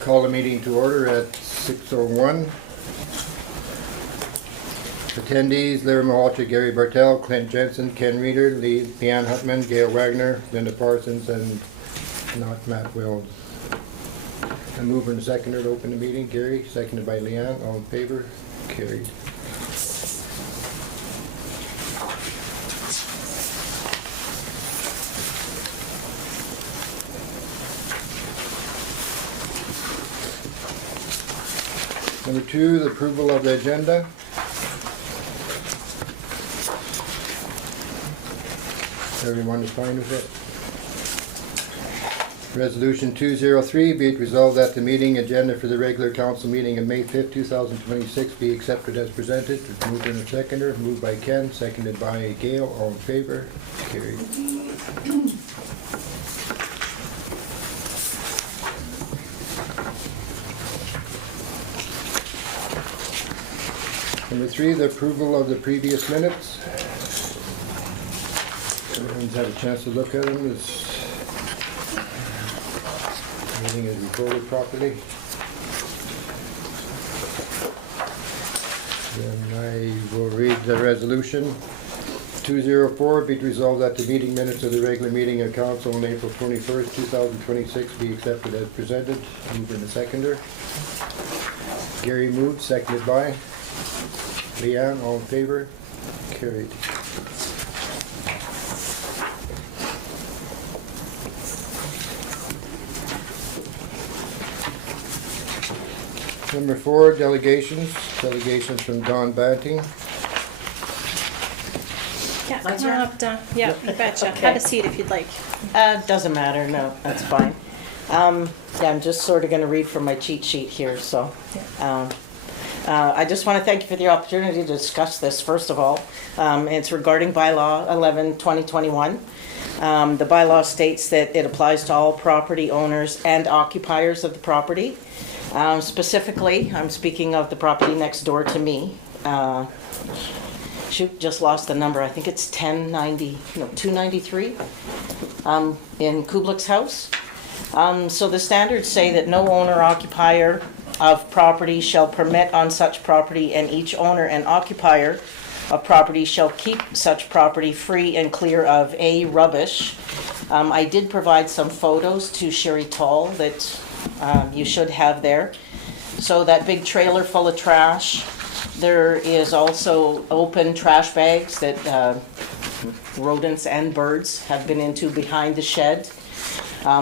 Call the meeting to order at 6:01. Attendees: Larry Mahalcha, Gary Bartel, Clint Jensen, Ken Reeder, Leanne Hutman, Gail Wagner, Linda Parsons, and not Matt Wills. A mover and seconder to open the meeting. Gary, seconded by Leanne. All in favor? Carried. Number 2, the approval of the agenda. Everyone is fine with it? Resolution 203, be it resolved that the meeting agenda for the regular council meeting of May 5th, 2026 be accepted as presented. Moved in a seconder. Moved by Ken, seconded by Gail. All in favor? Carried. Number 3, the approval of the previous minutes. Everyone's had a chance to look at them. Everything is recorded properly. Then I will read the resolution. 204, be it resolved that the meeting minutes of the regular meeting of council on April 21st, 2026 be accepted as presented. Moved in the seconder. Gary moved, seconded by Leanne. All in favor? Carried. Number 4, delegations. Delegations from Don Banting. Yeah, come on up, Don. Yeah, you betcha. Okay. Have a seat if you'd like. Doesn't matter, no, that's fine. Yeah, I'm just sort of going to read from my cheat sheet here, so. I just want to thank you for the opportunity to discuss this, first of all. It's regarding bylaw 11/2021. The bylaw states that it applies to all property owners and occupiers of the property. Specifically, I'm speaking of the property next door to me. Just lost the number. I think it's 293 in Kublik's house. So the standards say that no owner occupier of property shall permit on such property, and each owner and occupier of property shall keep such property free and clear of A, rubbish. I did provide some photos to Sherry Tall that you should have there. So that big trailer full of trash. There is also open trash bags that rodents and birds have been into behind the shed.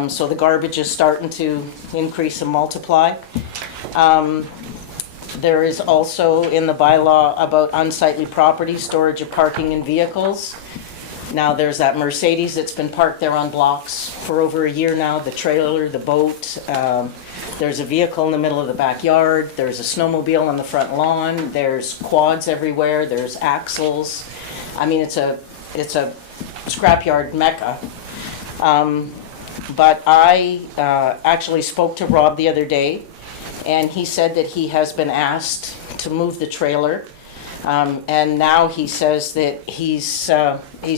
So the garbage is starting to increase and multiply. There is also in the bylaw about unsightly property, storage of parking and vehicles. Now there's that Mercedes that's been parked there on blocks for over a year now, the trailer, the boat. There's a vehicle in the middle of the backyard. There's a snowmobile on the front lawn. There's quads everywhere. There's axles. I mean, it's a scrapyard mecca. But I actually spoke to Rob the other day, and he said that he has been asked to move the trailer. And now he says that he's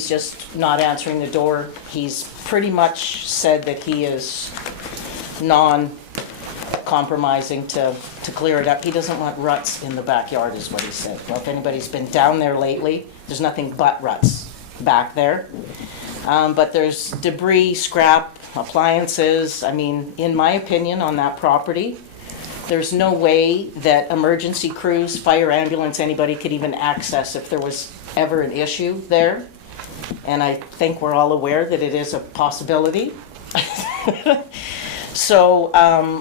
just not answering the door. He's pretty much said that he is non-compromising to clear it up. He doesn't want ruts in the backyard is what he said. Well, if anybody's been down there lately, there's nothing but ruts back there. But there's debris, scrap, appliances. I mean, in my opinion, on that property, there's no way that emergency crews, fire, ambulance, anybody could even access if there was ever an issue there. And I think we're all aware that it is a possibility. So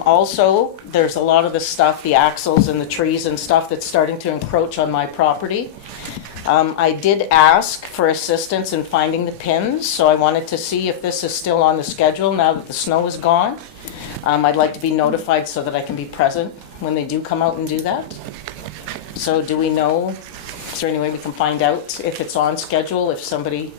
also, there's a lot of the stuff, the axles and the trees and stuff that's starting to encroach on my property. I did ask for assistance in finding the pins, so I wanted to see if this is still on the schedule now that the snow is gone. I'd like to be notified so that I can be present when they do come out and do that. So do we know, is there any way we can find out if it's on schedule, if somebody...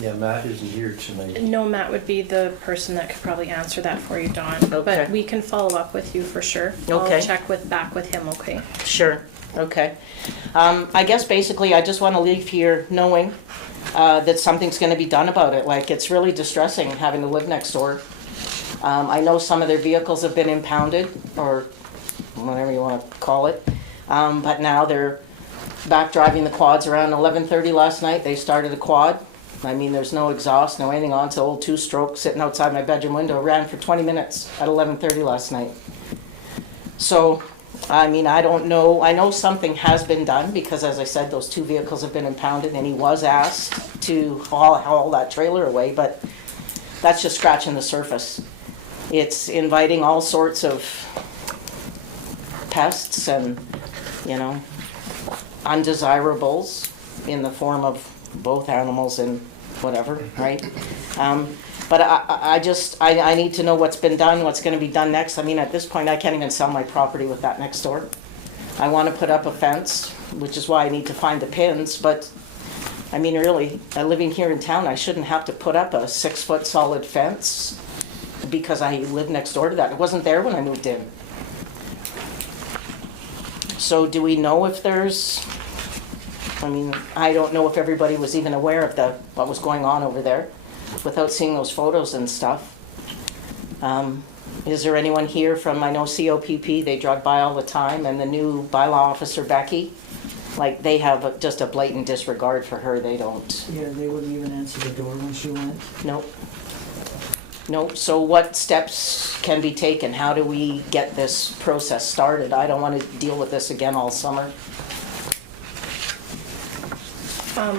Yeah, Matt isn't here tonight. No, Matt would be the person that could probably answer that for you, Dawn. Okay. But we can follow up with you for sure. Okay. I'll check back with him, okay? Sure, okay. I guess basically I just want to leave here knowing that something's going to be done about it. Like, it's really distressing having to live next door I know some of their vehicles have been impounded, or whatever you want to call it. But now they're back driving the quads around 11:30 last night. They started a quad. I mean, there's no exhaust, no anything on. It's an old two-stroke sitting outside my bedroom window. Ran for 20 minutes at 11:30 last night. So, I mean, I don't know. I know something has been done because, as I said, those two vehicles have been impounded, and he was asked to haul that trailer away, but that's just scratching the surface. It's inviting all sorts of pests and, you know, undesirables in the form of both animals and whatever, right? But I need to know what's been done, what's going to be done next. I mean, at this point, I can't even sell my property with that next door. I want to put up a fence, which is why I need to find the pins, but I mean, really, living here in town, I shouldn't have to put up a 6-foot solid fence because I live next door to that. It wasn't there when I moved in. So do we know if there's, I mean, I don't know if everybody was even aware of what was going on over there without seeing those photos and stuff. Is there anyone here from, I know COPP, they drive by all the time, and the new bylaw officer, Becky, like they have just a blatant disregard for her. They don't. Yeah, they wouldn't even answer the door when she went. Nope. Nope. So what steps can be taken? How do we get this process started? I don't want to deal with this again all summer.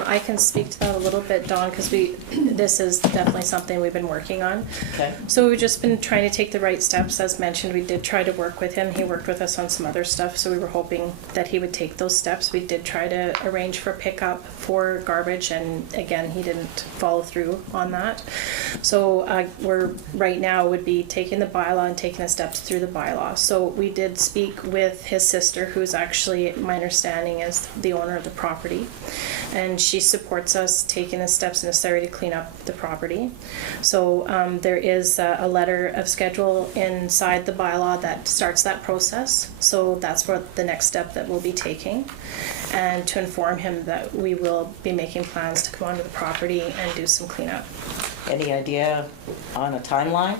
I can speak to that a little bit, Dawn, because this is definitely something we've been working on. Okay. So we've just been trying to take the right steps. As mentioned, we did try to work with him. He worked with us on some other stuff, so we were hoping that he would take those steps. We did try to arrange for pickup for garbage, and again, he didn't follow through on that. So we're right now would be taking the bylaw and taking the steps through the bylaw. So we did speak with his sister, who's actually, my understanding, is the owner of the property. And she supports us taking the steps necessary to clean up the property. So there is a letter of schedule inside the bylaw that starts that process. So that's what the next step that we'll be taking, and to inform him that we will be making plans to come onto the property and do some cleanup. Any idea on a timeline?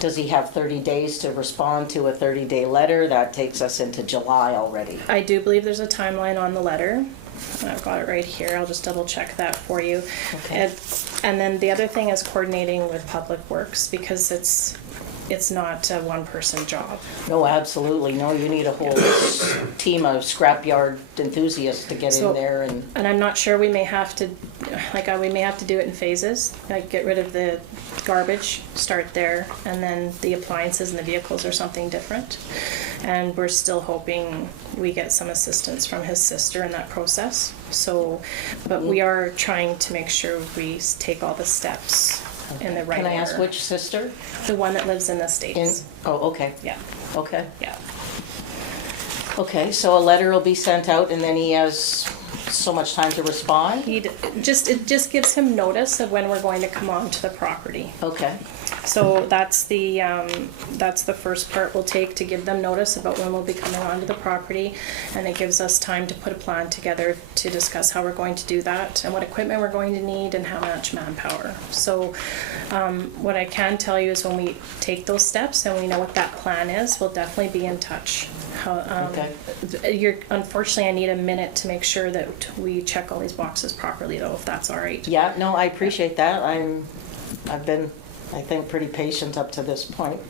Does he have 30 days to respond to a 30-day letter? That takes us into July already. I do believe there's a timeline on the letter. I've got it right here. I'll just double check that for you. Okay. And then the other thing is coordinating with Public Works, because it's not a one-person job. No, absolutely. No, you need a whole team of scrapyard enthusiasts to get in there and. And I'm not sure, we may have to do it in phases, like get rid of the garbage, start there, and then the appliances and the vehicles are something different. And we're still hoping we get some assistance from his sister in that process. So, but we are trying to make sure we take all the steps in the right order. Can I ask which sister? The one that lives in the States. Oh, okay. Yeah, Okay. yeah. Okay, so a letter will be sent out and then he has so much time to respond? It just gives him notice of when we're going to come onto the property. Okay. So that's the first part we'll take, to give them notice about when we'll be coming onto the property, and it gives us time to put a plan together to discuss how we're going to do that and what equipment we're going to need and how much manpower. So what I can tell you is when we take those steps and we know what that plan is, we'll definitely be in touch. Okay. Unfortunately, I need a minute to make sure that we check all these boxes properly, though, if that's all right. Yeah, no, I appreciate that. I've been, I think, pretty patient up to this point,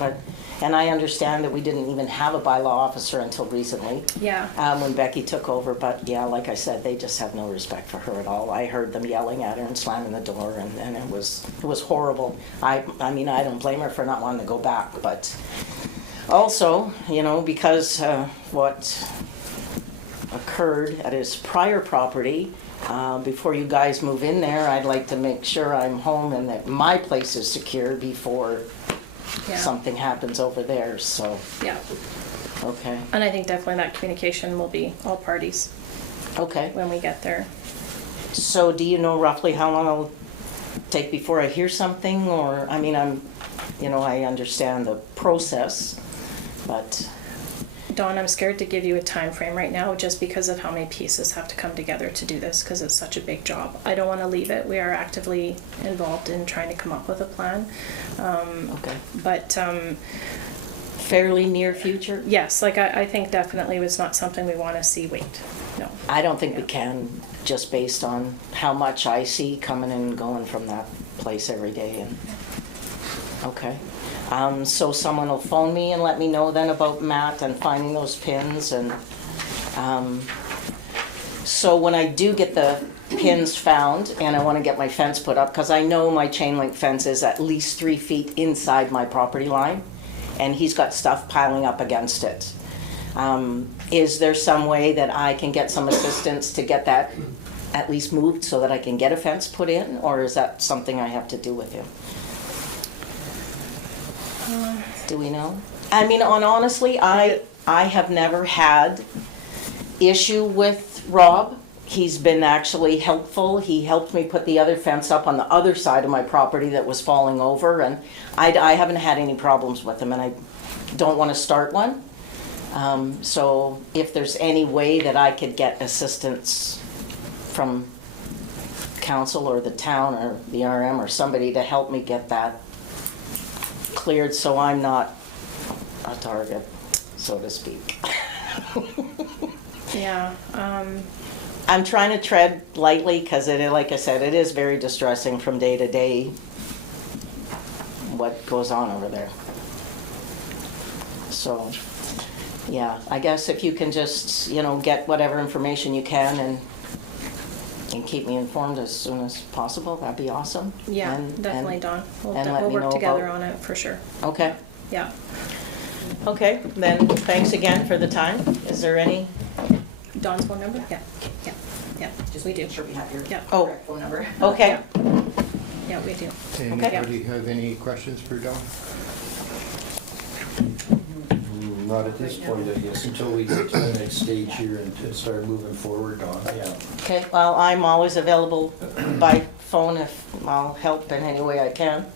and I understand that we didn't even have a bylaw officer until recently. Yeah. When Becky took over, but yeah, like I said, they just have no respect for her at all. I heard them yelling at her and slamming the door, and it was horrible. I mean, I don't blame her for not wanting to go back, but also, because what occurred at his prior property, before you guys move in there, I'd like to make sure I'm home and that my place is secure before something happens over there, so. Yeah. Okay. And I think definitely that communication will be all parties Okay. when we get there. So do you know roughly how long it'll take before I hear something, or, I mean, I understand the process, but. Dawn, I'm scared to give you a time frame right now just because of how many pieces have to come together to do this because it's such a big job. I don't want to leave it. We are actively involved in trying to come up with a plan. Okay. But Fairly near future? yes, like I think definitely was not something we want to see wait. No. I don't think we can, just based on how much I see coming and going from that place every day. And okay. So someone will phone me and let me know then about Matt and finding those pins. And so when I do get the pins found and I want to get my fence put up, because I know my chain link fence is at least 3 feet inside my property line, and he's got stuff piling up against it. Is there some way that I can get some assistance to get that at least moved so that I can get a fence put in, or is that something I have to do with him? Do we know? I mean, honestly, I have never had issue with Rob. He's been actually helpful. He helped me put the other fence up on the other side of my property that was falling over, and I haven't had any problems with him, and I don't want to start one. So if there's any way that I could get assistance from council or the town or the RM or somebody to help me get that cleared so I'm not a target, so to speak. Yeah. I'm trying to tread lightly because, like I said, it is very distressing from day to day what goes on over there. So, yeah, I guess if you can just, get whatever information you can and keep me informed as soon as possible, that'd be awesome. Yeah, And- definitely, and- Dawn. We'll and let me work know together about- on it for sure. Okay, Yeah. okay, then thanks again for the time. Is there any? Dawn's phone number? Yeah. Yeah. Yeah. Just We do. make sure we have your Yeah. Oh. correct phone number. Okay, Yeah, we do. Anybody have any questions for Dawn? Not at this point, I guess, until we get to the next stage here and to start moving forward on, yeah. okay, well, I'm always available by phone if I'll help in any way I can.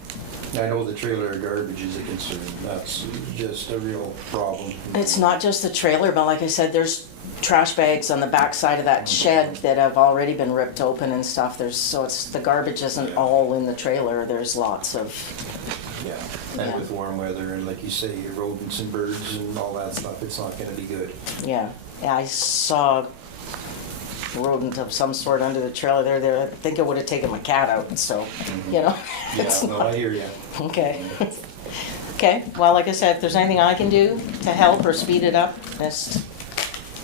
I know the trailer garbage is a concern, that's just a real problem. It's not just the trailer, but like I said, there's trash bags on the back side of that shed that have already been ripped open and stuff. So the garbage isn't all in the trailer, there's lots of, Yeah, and with warm weather and like you say, rodents and birds and all that stuff, it's not gonna be good. yeah. I saw a rodent of some sort under the trailer there. I think it would have taken my cat out, so, Yeah, it's no, I hear you. okay. Okay, well, like I said, if there's anything I can do to help or speed it up, just,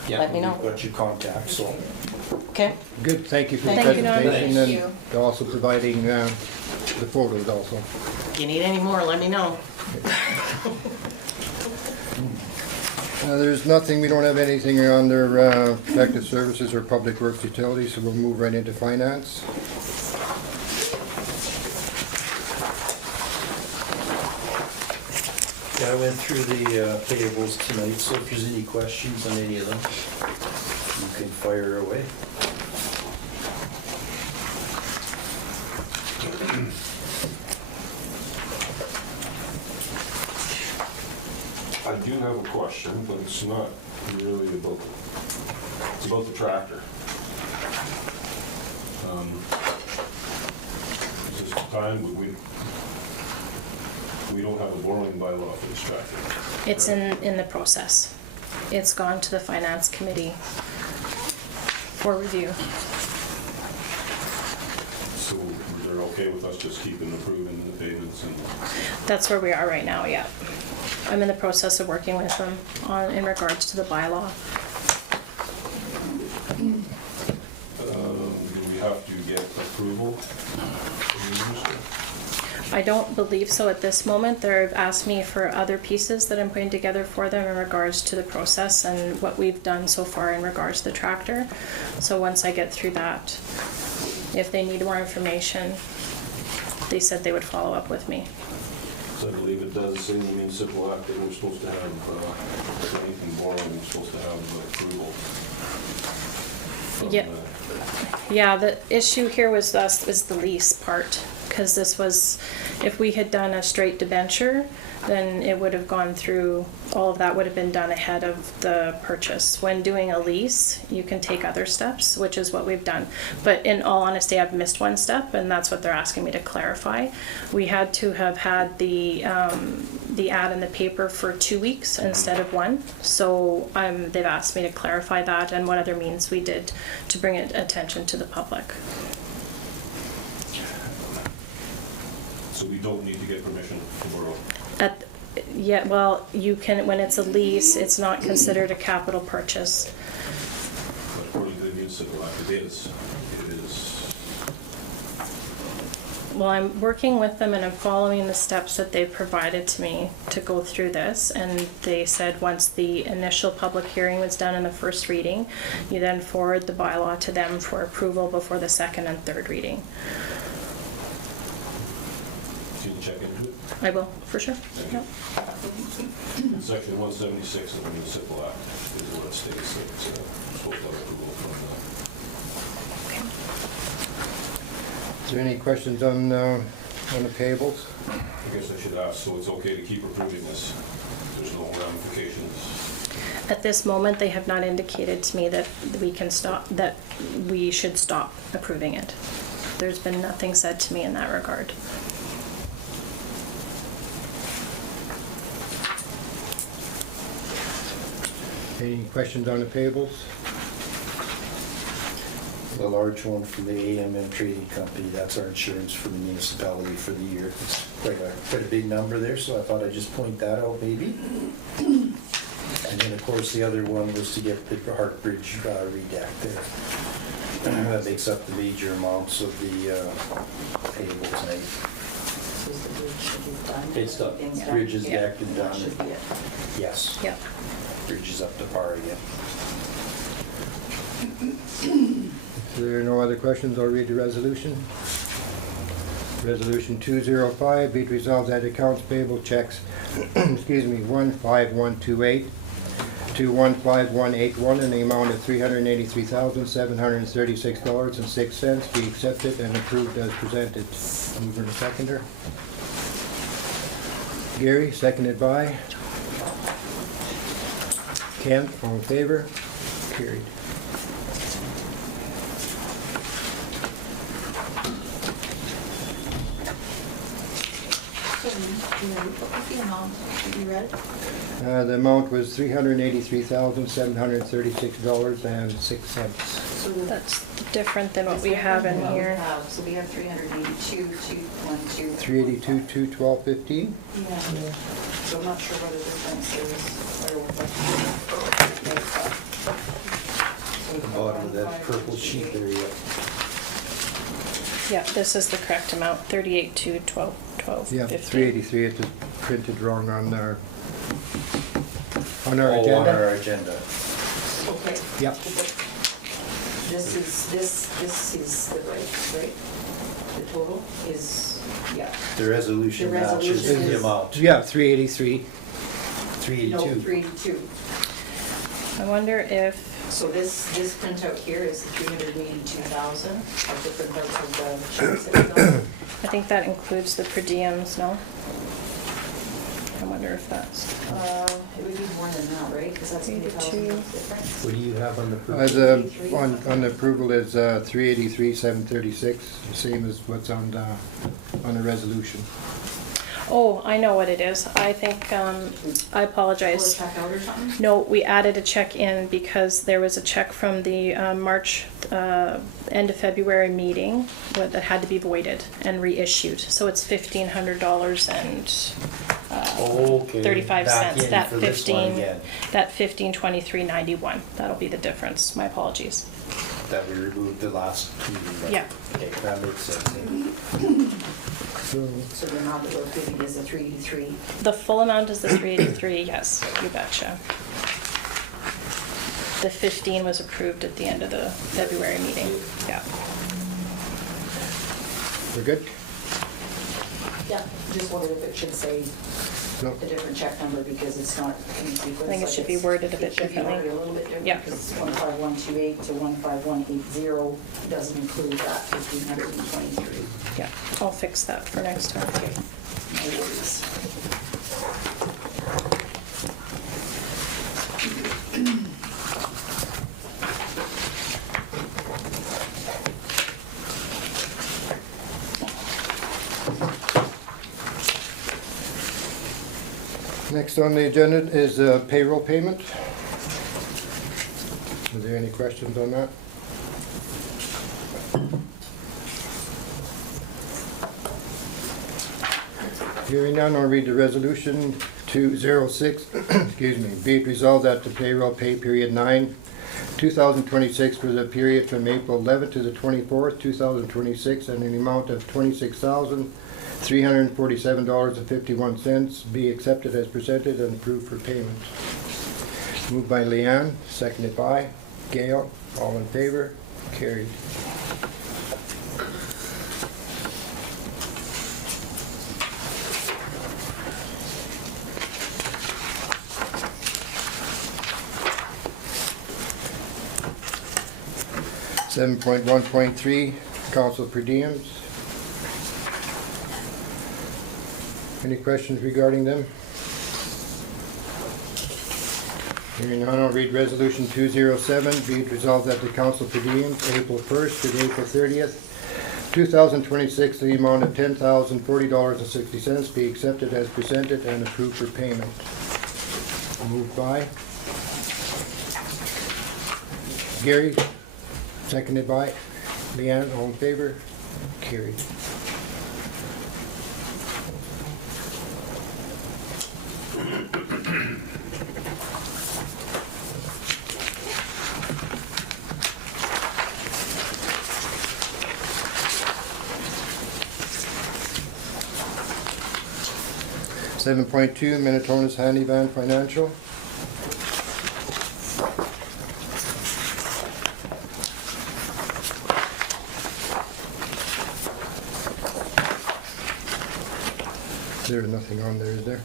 Yeah, Let me know. we've got your contact, so. okay? Good, thank you for the Thank you, Dawn. presentation Thank and also providing the photos also. If you need any more, let me know. There's nothing, we don't have anything under protective services or public works utilities, so we'll move right into finance. Yeah, I went through the payables tonight, so if there's any questions on any of them, you can fire away. I do have a question, but it's not really about, it's about the tractor. Is this the time, we don't have a borrowing bylaw for this tractor. It's in the process. It's gone to the finance committee for review. So they're okay with us just keeping approving the payments and, That's where we are right now, yeah. I'm in the process of working with them in regards to the bylaw. do we have to get approval from the minister? I don't believe so at this moment. They've asked me for other pieces that I'm putting together for them in regards to the process and what we've done so far in regards to the tractor. So once I get through that, if they need more information, they said they would follow up with me. So I believe it does say in the municipal act that we're supposed to have, for anything borrowing, we're supposed to have approval. from, Yeah. Yeah, the issue here was the lease part, because this was, if we had done a straight debenture, then it would have gone through, all of that would have been done ahead of the purchase. When doing a lease, you can take other steps, which is what we've done. But in all honesty, I've missed one step, and that's what they're asking me to clarify. We had to have had the ad in the paper for 2 weeks instead of 1. So they've asked me to clarify that and what other means we did to bring it attention to the public. So we don't need to get permission to borrow. Yeah, well, you can, when it's a lease, it's not considered a capital purchase. But according to the Municipal Act, it is. Well, I'm working with them and I'm following the steps that they've provided to me to go through this. And they said once the initial public hearing was done in the first reading, you then forward the bylaw to them for approval before the second and third reading. So you can check into it. I will, for sure. Thank you. Yep. Section 176 of the Municipal Act is what it states that supposed to have approval from Is there any questions on the payables? I guess I should ask, so it's okay to keep approving this? There's no ramifications? At this moment, they have not indicated to me that we can stop, that we should stop approving it. There's been nothing said to me in that regard. Any questions on the payables? The large one from the AMM Trading Company, that's our insurance for the municipality for the year. It's quite a big number there, so I thought I'd just point that out maybe. And then, of course, the other one was to get the Hart Bridge redecked there. That makes up the major amounts of the payable tonight. So is the bridge should be done? It's done. Everything's Bridge is Yeah. decked and That done. should be it. Yes, Yep. bridge is up to par again. If there are no other questions, I'll read the resolution. Resolution 205, be it resolved that accounts payable checks, excuse me, 15128 to 15181 in the amount of $383,736.06 be accepted and approved as presented. Mover and seconder. Gary, seconded by Kent, all in favor? Carried. So, what was the amount that you read? The amount was $383,736.06. So the- That's different than what we have in here. So we have 382, 212. 382,212.15. Yeah. So I'm not sure what the difference is. Or what The bottom of that purple sheet there, yeah. Yeah, this is the correct amount, 38,212, Yeah, 15. 383, it's just printed wrong on our Oh, on our agenda. agenda. Okay. Yep. This is the right? The total is, yeah. The resolution The matches resolution the is- amount. Yeah, 383. No, 382. 382. I wonder if, So this printout here is 382,000 of the printouts of the checks that we got. I think that includes the per diems, no? I wonder if that's, It would be more than that, right? Because that's 82. 80,000 difference. What do you have on the On the approval is 383,736, the same as what's on the resolution. oh, I know what it is. I think, I Pull a apologize. check out or something? No, we added a check in because there was a check from the March, end of February meeting that had to be voided and reissued. So it's $1,500 and Okay. 35 back cents. in That for this one 15, again, that 1523.91. That'll be the difference. My apologies. that we removed the last meeting. right? Yeah. Okay, that makes sense. So, So the amount that we're approving is the 383. The full amount is the 383. Yes, you betcha. The 15 was approved at the end of the February meeting. Yeah. we're good? Yeah, just wondered if it should say No. a different check number because it's not in sequence. I think it should be worded a bit differently. It should be worded a little bit different. Yeah. Because 15128 to 15180 doesn't include that 1,523. Yeah, I'll fix that for next time. Okay. No worries. Next on the agenda is payroll payment. Are there any questions on that? Hearing none, I'll read the resolution 206, excuse me, be it resolved that the payroll pay period 9, 2026 for the period from April 11th to the 24th, 2026, and an amount of $26,347.51 be accepted as presented and approved for payment. Moved by Leanne, seconded by Gail. All in favor? Carried. Seven point 1.3, council per diems. Any questions regarding them? Hearing none, I'll read resolution 207, be it resolved that the council per diems, April 1st to April 30th, 2026, the amount of $10,040.60 be accepted as presented and approved for payment. Moved by Gary, seconded by Leanne. All in favor? Carried. Seven point 2, Minitonas Handyvan Financial. There's nothing on there, is there?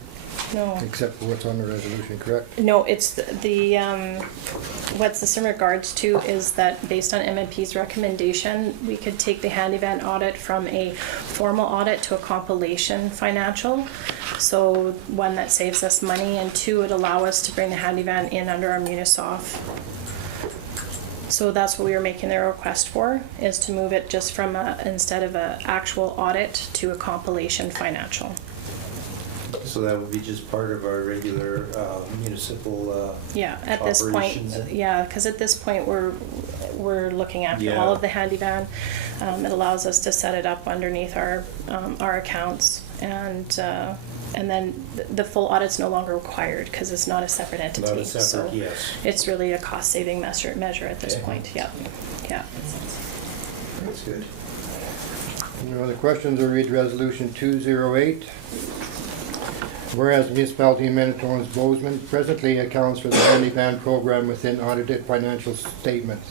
No. Except for what's on the resolution, correct? No, it's what's this in regards to is that based on MNP's recommendation, we could take the handyvan audit from a formal audit to a compilation financial. So one, that saves us money, and two, it allow us to bring the handyvan in under our Munisof. So that's what we were making the request for, is to move it just from instead of an actual audit to a compilation financial. So that would be just part of our regular municipal Yeah, at this point, operations? yeah, because at this point, we're looking after Yeah. all of the handyvan. It allows us to set it up underneath our accounts, and then the full audit's no longer required because it's not a separate entity. Not a separate, So yes. it's really a cost-saving measure at this Okay. point. Yeah, yeah. That's good. No other questions? I'll read resolution 208. Whereas the municipality of Minitonas-Bowsman presently accounts for the handyvan program within audited financial statements.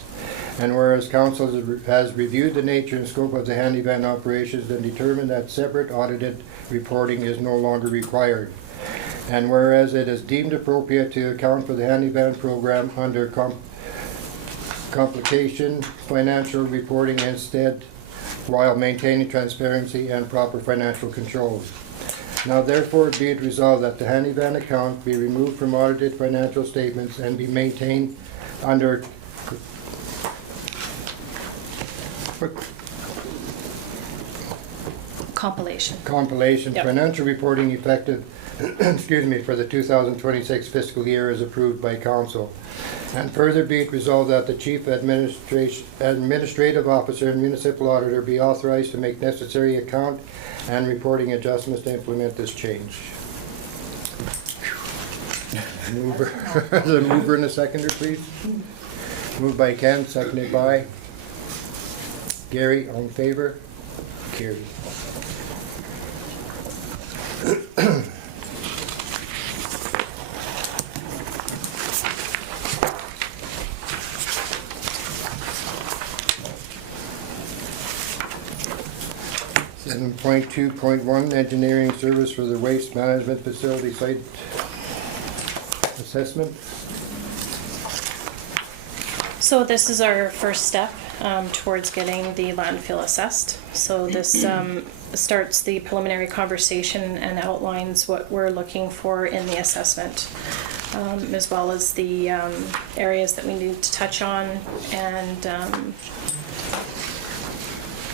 And whereas council has reviewed the nature and scope of the handyvan operations and determined that separate audited reporting is no longer required. And whereas it is deemed appropriate to account for the handyvan program under complication financial reporting instead, while maintaining transparency and proper financial controls. Now therefore be it resolved that the handyvan account be removed from audited financial statements and be maintained under Compilation. compilation Yep. financial reporting effective excuse me, for the 2026 fiscal year as approved by council. And further be it resolved that the chief administrative officer and municipal auditor be authorized to make necessary account and reporting adjustments to implement this change. Mover, the mover and the seconder, please. Moved by Ken, seconded by Gary. All in favor? Carried. Seven point 2.1, engineering service for the waste management facility site assessment. So this is our first step towards getting the landfill assessed. So this starts the preliminary conversation and outlines what we're looking for in the assessment, as well as the areas that we need to touch on, and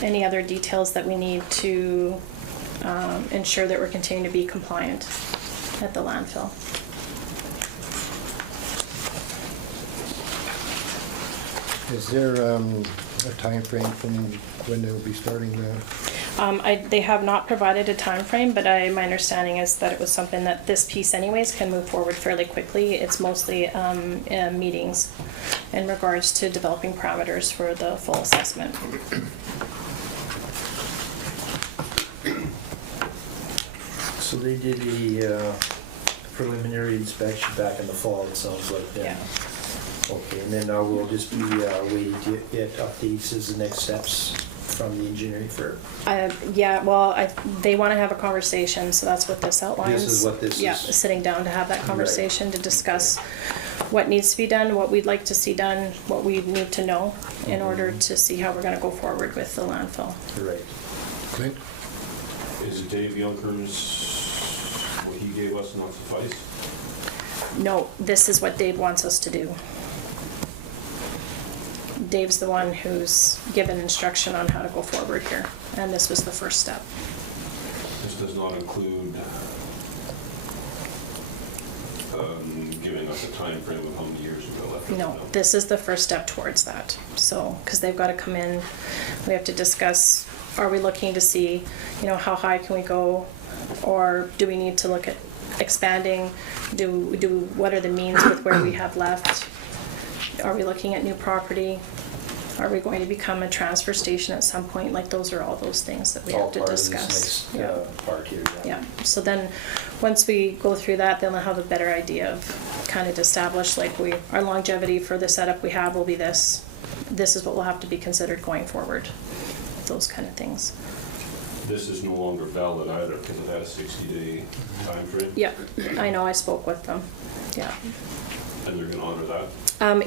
any other details that we need to ensure that we're continuing to be compliant. at the landfill. Is there a time frame from when they'll be starting that? They have not provided a time frame, but my understanding is that it was something that this piece anyways can move forward fairly quickly. It's mostly meetings in regards to developing parameters for the full assessment. So they did a preliminary inspection back in the fall, it sounds like then. Yeah. Okay, and then we'll just be waiting to get updates as the next steps from the engineering firm. Yeah, well, they want to have a conversation, so that's what this outlines. This is what this Yeah, is. sitting down to have that conversation, to discuss what needs to be done, what we'd like to see done, what we need to know in order to see how we're going to go forward with the landfill. Right. Clint? Is Dave Younker's, what he gave us not suffice? No, this is what Dave wants us to do. Dave's the one who's given instruction on how to go forward here, and this was the first step. This does not include giving us a time frame of how many years ago left. No, this is the first step towards that. So, because they've got to come in, we have to discuss, are we looking to see, you know, how high can we go? Or do we need to look at expanding? What are the means with where we have left? Are we looking at new property? Are we going to become a transfer station at some point? Like, those are all those things that we All have to part of discuss. this Yeah. next part here. Yeah, so then, once we go through that, then we'll have a better idea of kind of establish, like, our longevity for the setup we have will be this. This is what will have to be considered going forward, those kind of things. This is no longer valid either because it had a 60-day time frame. Yeah, I know, I spoke with them, yeah. And they're gonna honor that.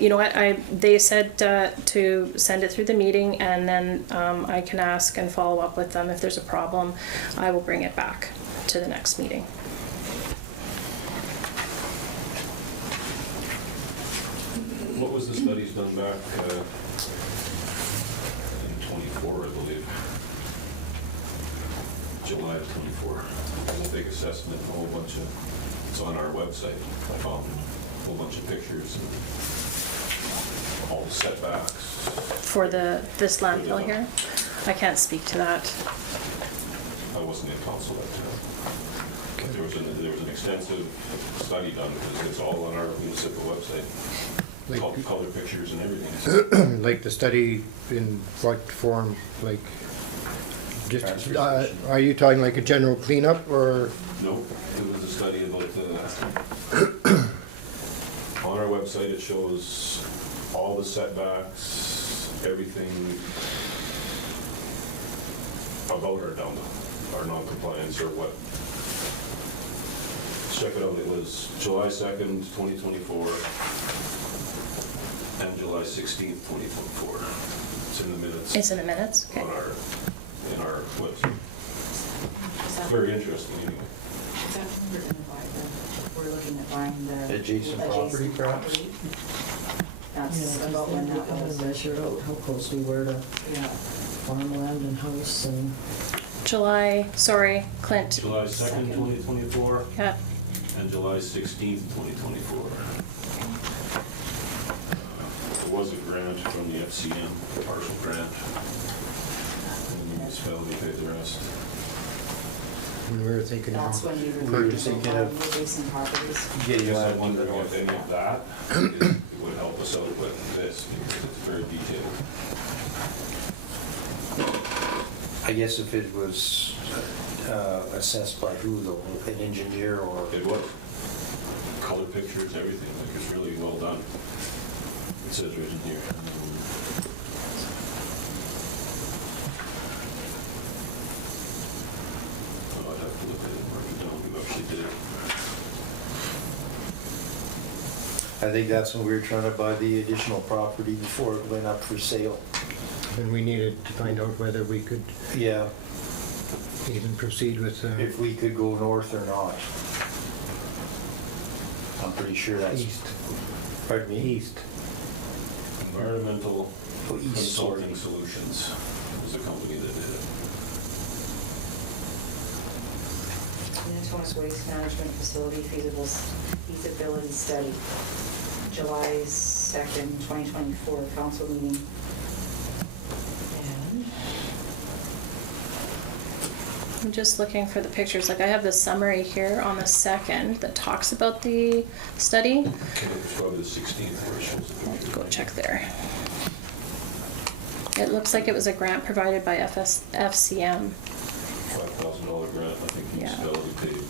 You know what, they said to send it through the meeting, and then I can ask and follow up with them. If there's a problem, I will bring it back to the next meeting. What was the studies done back in 24, I believe? July of 24. It was a big assessment, a whole bunch of, it's on our website. I found a whole bunch of pictures and all the setbacks. For this landfill here, I can't speak to that. I wasn't in council that time. But there was an extensive study done because it's all on our municipal website. All Like, color pictures and everything. like the study in what form, like, just, Transfer station. are you talking like a general cleanup, or? Nope, it was a study about on our website it shows all the setbacks, everything about our non-compliance or what. Check it out, it was July 2nd, 2024 and July 16th, 2024. It's in the minutes. It's in the minutes, okay. In our website. Very interesting anyway. Is that when we're gonna buy we're looking at buying the. Adjacent property, perhaps? property? That's about when that was. Measured out how close we were to Yeah. farmland and house and. Clint. July 2nd, 2024 Yeah, and July 16th, 2024. There was a grant from the FCM, a partial grant. And the municipality paid the rest. And we were thinking That's about when you were We were thinking thinking about of adjacent properties. I getting guess I land to wonder the if any north. of that would help us out with this, because it's very detailed. I guess if it was assessed by who though, an engineer or? It was. Color pictures, everything, like it's really well done. It says right in here. Oh, I'd have to look at it more, you know, who actually did it. I think that's when we were trying to buy the additional property before it went up for sale. and we needed to find out whether we could Yeah, even proceed with if we could go north or not. I'm pretty sure that's. east. Pardon me? East. Environmental Oh, east, sorry. Consulting Solutions was the company that did it. Minitonas Waste Management Facility feasibility study, July 2nd, 2024, council meeting. And I'm just looking for the pictures. Like I have the summary here on the 2nd that talks about the study. It's probably the 16th where it shows the I'll picture. go check there. It looks like it was a grant provided by FCM. $5,000 grant, I think Yeah. municipality paid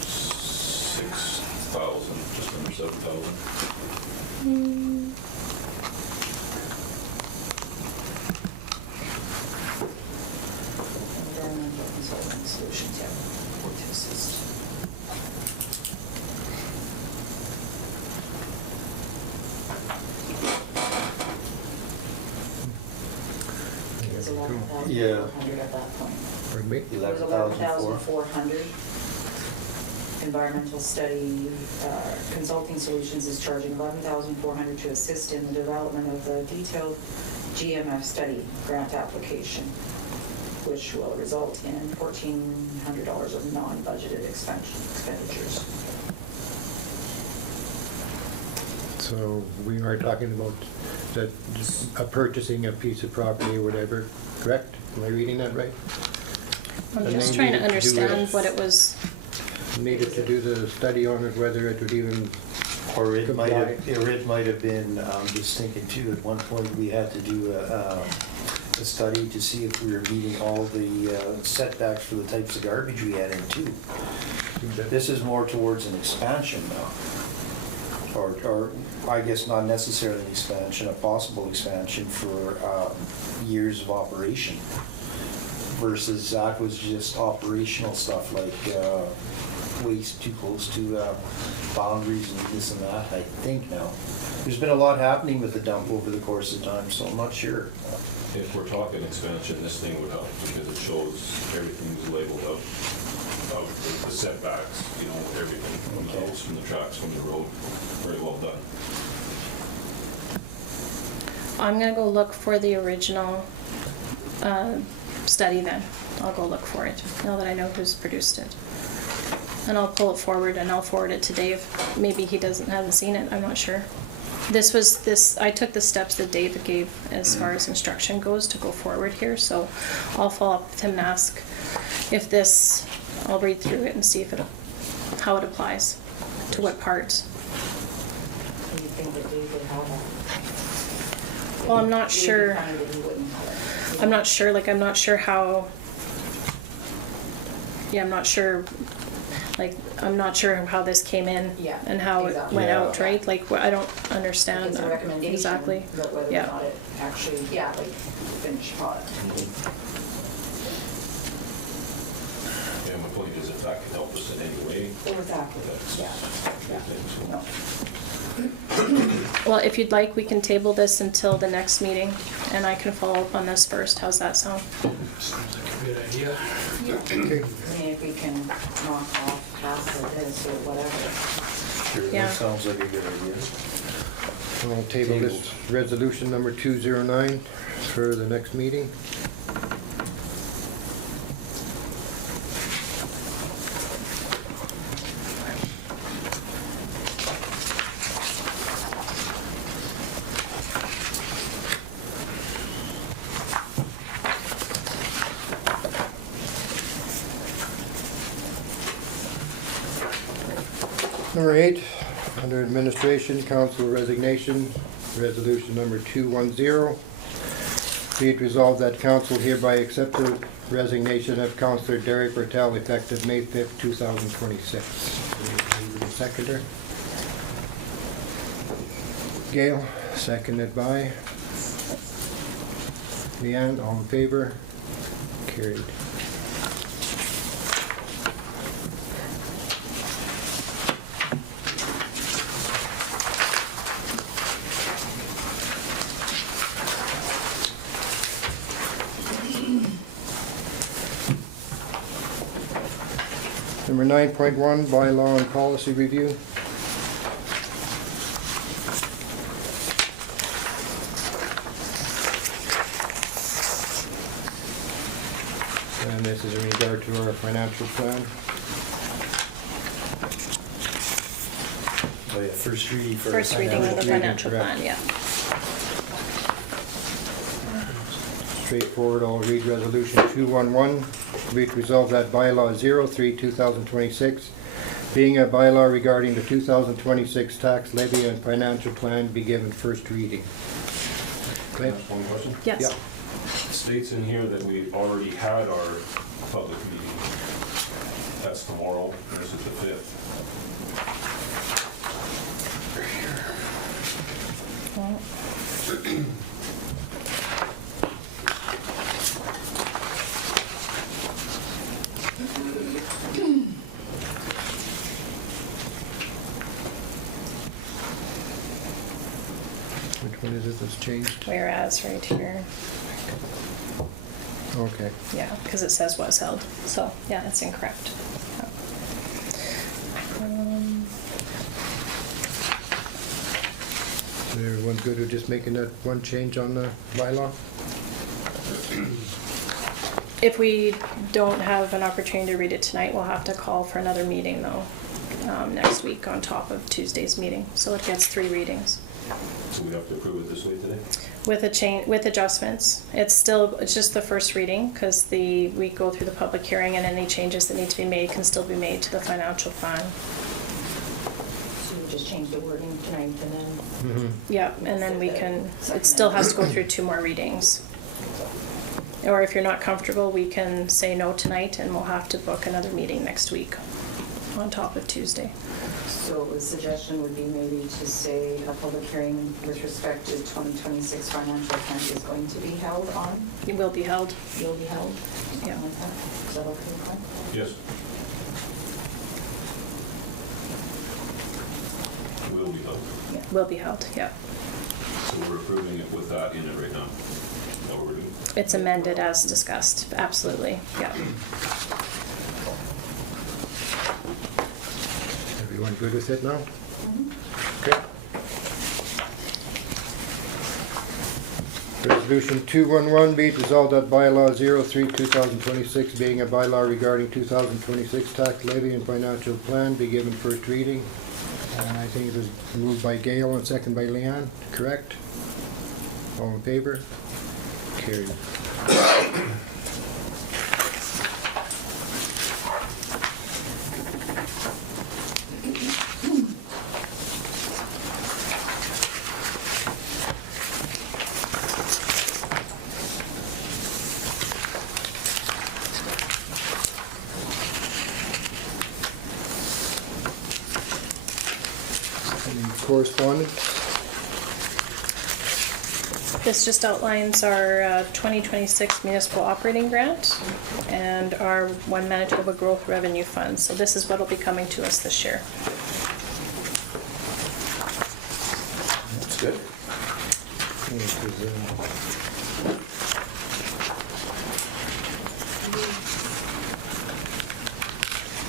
$6,000, just under $7,000. environmental consulting solutions, yeah, to assist. It was 11,400 at that point. Pardon me? It was 11,400. 11,400. Environmental study consulting solutions is charging 11,400 to assist in the development of the detailed GMF study grant application, which will result in $1,400 of non-budgeted expenditures. So we are talking about that, purchasing a piece of property or whatever, correct? Am I reading that right? I'm And just they trying to needed to do understand it. what it was. Needed to do the study on it, whether it would even, Or it might have, Comply. or it might have been, just thinking too, at one point, we had to do a study to see if we were meeting all the setbacks for the types of garbage we had in too. This is more towards an expansion now. Or I guess not necessarily an expansion, a possible expansion for years of operation. Versus that was just operational stuff like waste too close to boundaries and this and that, I think now. There's been a lot happening with the dump over the course of time, so I'm not sure. If we're talking expansion, this thing would help because it shows everything's labeled out, the setbacks, you know, everything from the house, from the tracks, from the road. Very well done. I'm gonna go look for the original study then. I'll go look for it, now that I know who's produced it. And I'll pull it forward and I'll forward it to Dave. Maybe he hasn't seen it, I'm not sure. I took the steps that David gave as far as instruction goes to go forward here, so I'll follow up with him and ask if this, I'll read through it and see if how it applies, to what parts. Do you think that Dave would have that? Well, I'm not You would sure. find that he wouldn't have it. I'm not sure how, I'm not sure, I'm not sure how this came in Yeah, and how it exactly. went Yeah. out, right? I don't understand It's a that recommendation, exactly. but whether or Yeah. not it actually, finished product. Yeah, my point is if that can help us in any way, Exactly, that's yeah. good thing. So No. Well, if you'd like, we can table this until the next meeting and I can follow up on this first. How's that sound? Sounds like a good idea. okay, I mean, if we can knock off half of this or whatever. Sure, Yeah. that sounds like a good idea. I'll table this resolution number 209 for the next meeting. Number 8, under administration, council resignation, resolution number 210. Be it resolved that council hereby accept the resignation of Councillor Derek Bertel effective May 5th, 2026. Seconder. Gail, seconded by Leanne, all in favor? Carried. Number 9.1, bylaw and policy review. And this is in regard to our financial plan. yeah, first reading for. First reading of the financial correct. plan, yeah. Straightforward, I'll read resolution 211. Be it resolved that bylaw 03/2026, being a bylaw regarding the 2026 tax levy and financial plan, be given first reading. Clint? One question? Yes. Yeah. It states in here that we already had our public meeting. That's tomorrow, this is the 5th. Well, Which one is it that's changed? whereas right here, Okay. yeah, because it says was held, so, yeah, that's incorrect. So everyone's good with just making that one change on the bylaw? If we don't have an opportunity to read it tonight, we'll have to call for another meeting though, next week on top of Tuesday's meeting, so it gets 3 readings. So we have to approve it this way today? With a change, with adjustments. It's just the first reading, because we go through the public hearing and any changes that need to be made can still be made to the financial plan. So we just change the wording tonight and then. Yeah, and then we can, it still has to go through 2 more readings. Or if you're not comfortable, we can say no tonight and we'll have to book another meeting next week on top of Tuesday. So the suggestion would be maybe to say a public hearing with respect to 2026 financial plan is going to be held on, It will be held. will be held. Yeah. Something like that. Is that okay, Glenn? Yes. Will be held. Will be held, yeah. So we're approving it with that in it right now. Is that what we're doing? It's amended as discussed, absolutely, yeah. Everyone good with it now? Okay. Resolution 211, be it resolved that bylaw 03/2026, being a bylaw regarding 2026 tax levy and financial plan, be given first reading. And I think it was moved by Gail and second by Leanne, correct? All in favor? Carried. Any correspondence? This just outlines our 2026 municipal operating grant and our One Manitoba Growth Revenue Fund. So this is what will be coming to us this year. That's good.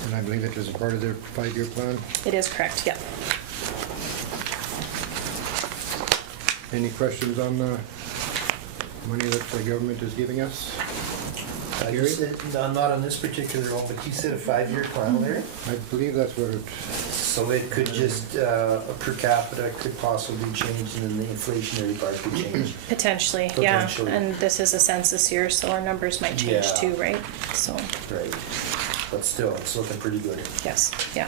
And I believe it was a part of their 5-year plan. It is correct, yeah. Any questions on the money that the government is giving us? You said, no, not on this particular one, but you said a 5-year plan, Larry? I believe that's what it, So it could just, per capita could possibly change and then the inflationary part could change. Potentially, yeah. Potentially. And this is a census year, so our numbers might change Yeah. too, right? So, Right. But still, it's looking pretty good. yes, yeah.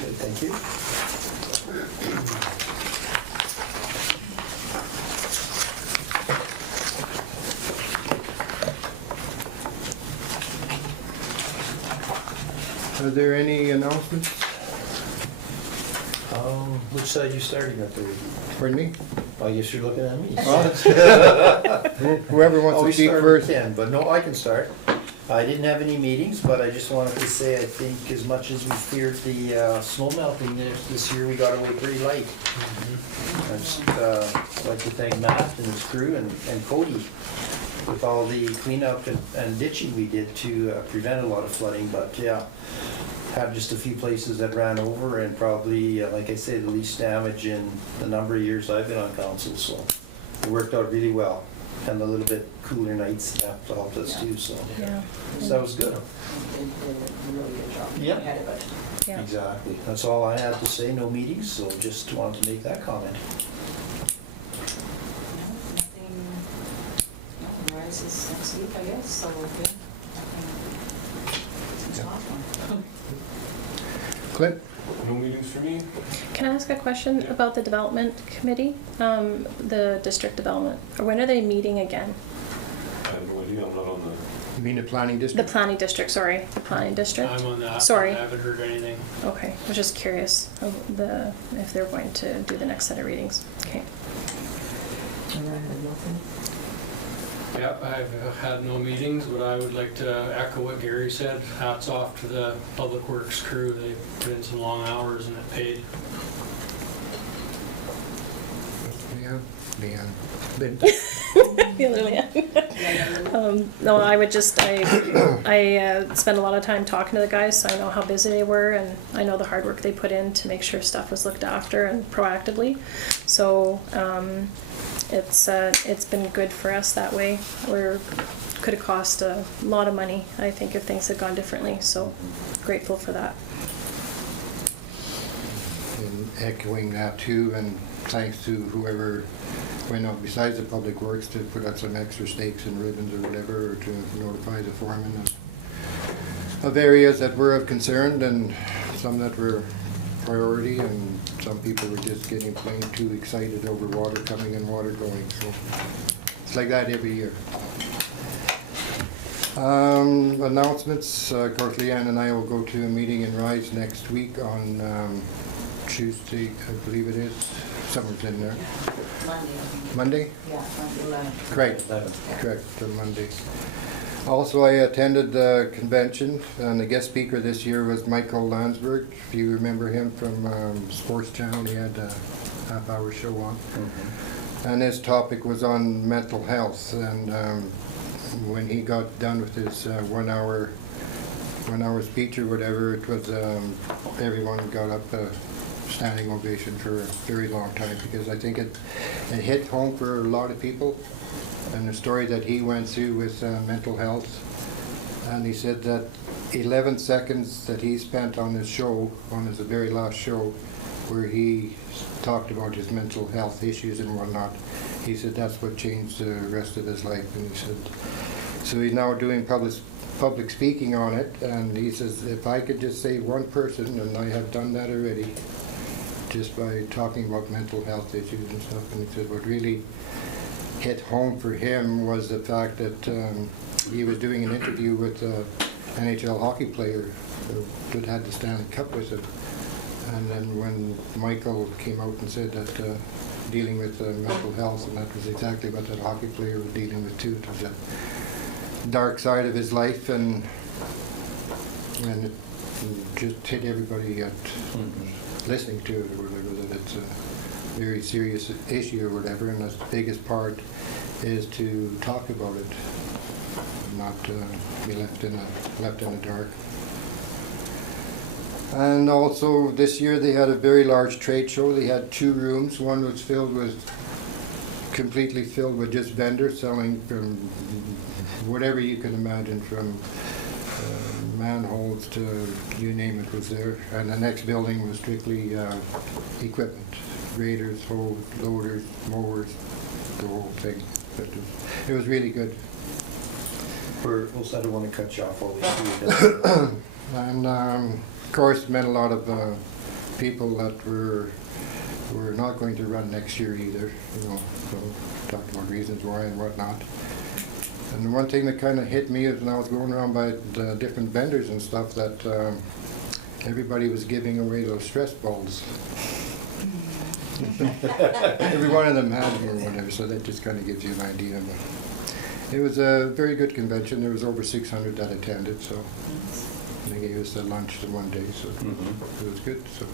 Good, thank you. are there any announcements? Which side you starting at there? Pardon me? I guess you're looking at me. Whoever wants to Always speak start with first. Ken, but no, I can start. I didn't have any meetings, but I just wanted to say, I think as much as we feared the snow melting this year, we got away pretty light. I just like to thank Matt and his crew and Cody with all the cleanup and ditching we did to prevent a lot of flooding, but yeah, had just a few places that ran over and probably, like I say, the least damage in the number of years I've been on council, so it worked out really well. And a little bit cooler nights that helped us too, so. Yeah. So that was good. They did a really good job. Yep. Ahead of it. Yeah. Exactly. That's all I had to say, no meetings, so just wanted to make that comment. Nothing rises next week, I guess, so we're good. It's a tough one. Clint? No meetings for me? Can I ask a question about the development committee, the district development? When are they meeting again? I have no idea, I'm not on the. You mean the planning The district? planning district, sorry, the planning district? I'm on that. Sorry. I haven't heard anything. Okay, I was just curious of if they're going to do the next set of readings. Okay. And I had nothing. Yeah, I've had no meetings, but I would like to echo what Gary said. Hats off to the Public Works crew. They put in some long hours and it paid. Leanne. Lynn? The other Leanne. No, I would just, I spent a lot of time talking to the guys, so I know how busy they were, and I know the hard work they put in to make sure stuff was looked after and proactively. So, it's been good for us that way. Could have cost a lot of money, I think, if things had gone differently, so grateful for that. And echoing that too, and thanks to whoever went out besides the Public Works to put out some extra stakes and ribbons or whatever, or to notify the foreman of areas that were of concern and some that were priority, and some people were just getting plain too excited over water coming and water going. So it's like that every year. Announcements, of course Leanne and I will go to a meeting in Rise next week on Tuesday, I believe it is, somewhere's in there. Monday, I think. Monday? Yeah, Monday. Correct, correct, Monday. Also, I attended the convention, and the guest speaker this year was Michael Landsberg. If you remember him from Sports Channel, he had a half-hour show on. And his topic was on mental health, and when he got done with his 1 hour speech or whatever, it was everyone got up standing ovation for a very long time, because I think it hit home for a lot of people, and the story that he went through with mental health. And he said that 11 seconds that he spent on his show, on his very last show, where he talked about his mental health issues and whatnot, he said that's what changed the rest of his life. And he said, so he's now doing public speaking on it, and he says, if I could just save one person, and I have done that already, just by talking about mental health issues and stuff. And he said what really hit home for him was the fact that he was doing an interview with an NHL hockey player that had the Stanley Cup with him. And then when Michael came out and said that dealing with mental health, and that was exactly what that hockey player was dealing with too. It was a dark side of his life, and it just hit everybody at listening to it or whatever, that it's a very serious issue or whatever, and the biggest part is to talk about it, not be left in the dark. And also this year they had a very large trade show. They had 2 rooms. One was completely filled with just vendors selling from whatever you can imagine, from manholes to you name it was there. And the next building was strictly equipment, graders, hoes, loaders, mowers, the whole thing. But it was really good. I don't want to cut you off while we do And of course, it meant a lot of people that were not going to run next year either. You know, so talked about reasons why and whatnot. And the one thing that kind of hit me is when I was going around by the different vendors and stuff, that everybody was giving away those stress balls. Every one of them had them or whatever, so that just kind of gives you an idea. But it was a very good convention. There was over 600 that attended, so they gave us a lunch in one day, so it was good. So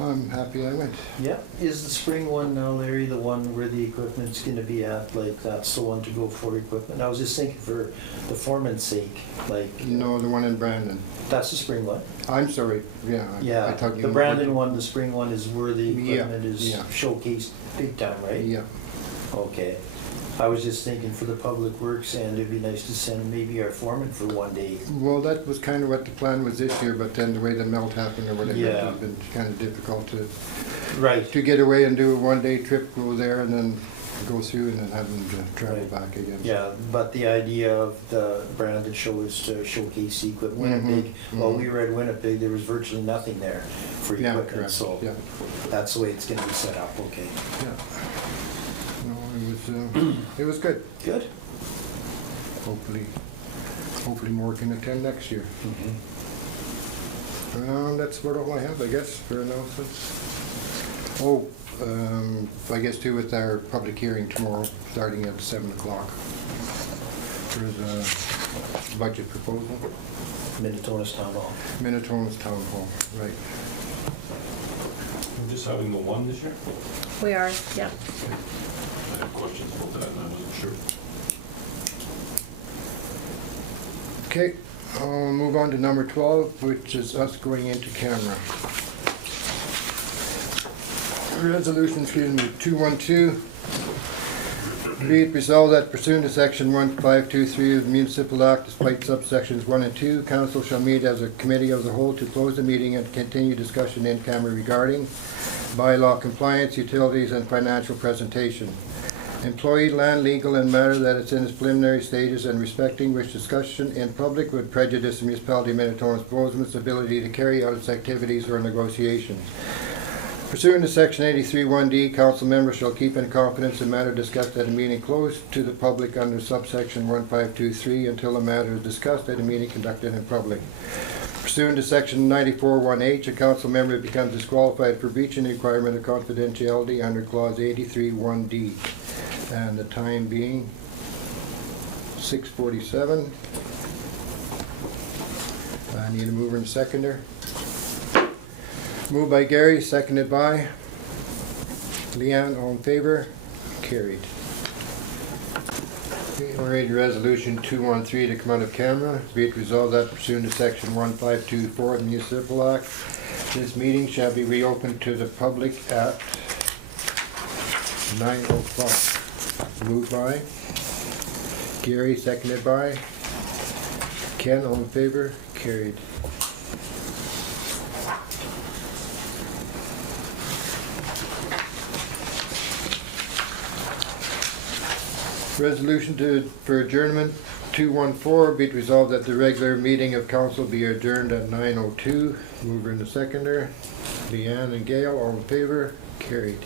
I'm happy I went. Yeah, is the spring one now, Larry, the one where the equipment's gonna be at, like, that's the one to go for equipment? I was just thinking for the foreman's sake, like, No, the one in Brandon. that's the spring one? I'm sorry, yeah. I Yeah, thought you the meant- Brandon one, the spring one is where the Yeah, equipment is yeah. showcased big time, right? Yeah, Okay. I was just thinking for the public works end, it'd be nice to send maybe our foreman for one day. well, that was kind of what the plan was this year, but then the way the melt happened or whatever, Yeah. it's been kind of difficult Right. to get away and do a one-day trip, go there and then go through and then have them to travel Right. back again. Yeah, but the idea of the Brandon show is to showcase the equipment. Winnipeg, well, we were at Winnipeg, there was virtually nothing there for Yeah, equipment, correct, so yeah, that's the way it's gonna be set up, okay. yeah. No, it was good. Good. Hopefully more can attend next year. That's about all I have, I guess, for announcements. Oh, I guess too with our public hearing tomorrow, starting at 7 o'clock. There's a budget proposal, Minitonas Town Hall. Minitonas Town Hall, right. We're just having the one this year? We are, yeah. I had questions about that and I wasn't sure. Okay, I'll move on to number 12, which is us going into camera. Resolution, 212. Be it resolved that pursuant to section 1523 of the Municipal Act, despite subsections 1 and 2, council shall meet as a committee of the whole to close the meeting and continue discussion in camera regarding bylaw compliance, utilities, and financial presentation. Employee, land, legal, and matter that is in its preliminary stages and respecting which discussion in public would prejudice the municipality of Minitonas-Bowsman's ability to carry out its activities or negotiations. Pursuant to section 83(1)D, council members shall keep in confidence the matter discussed at a meeting closed to the public under subsection 1523 until the matter is discussed at a meeting conducted in public. Pursuant to section 94(1)H, a council member becomes disqualified for breaching the requirement of confidentiality under clause 83(1)D. And the time being 6:47. I need a mover and a seconder. Moved by Gary, seconded by Leanne, all in favor? Carried. Okay, we're ready to resolution 213 to come out of camera. Be it resolved that pursuant to section 1524 of the Municipal Act, this meeting shall be reopened to the public at 9 o'clock. Moved by Gary, seconded by Ken, all in favor? Carried. Resolution for adjournment 214, be it resolved that the regular meeting of council be adjourned at 9:02. Mover and the seconder, Leanne and Gail, all in favor? Carried.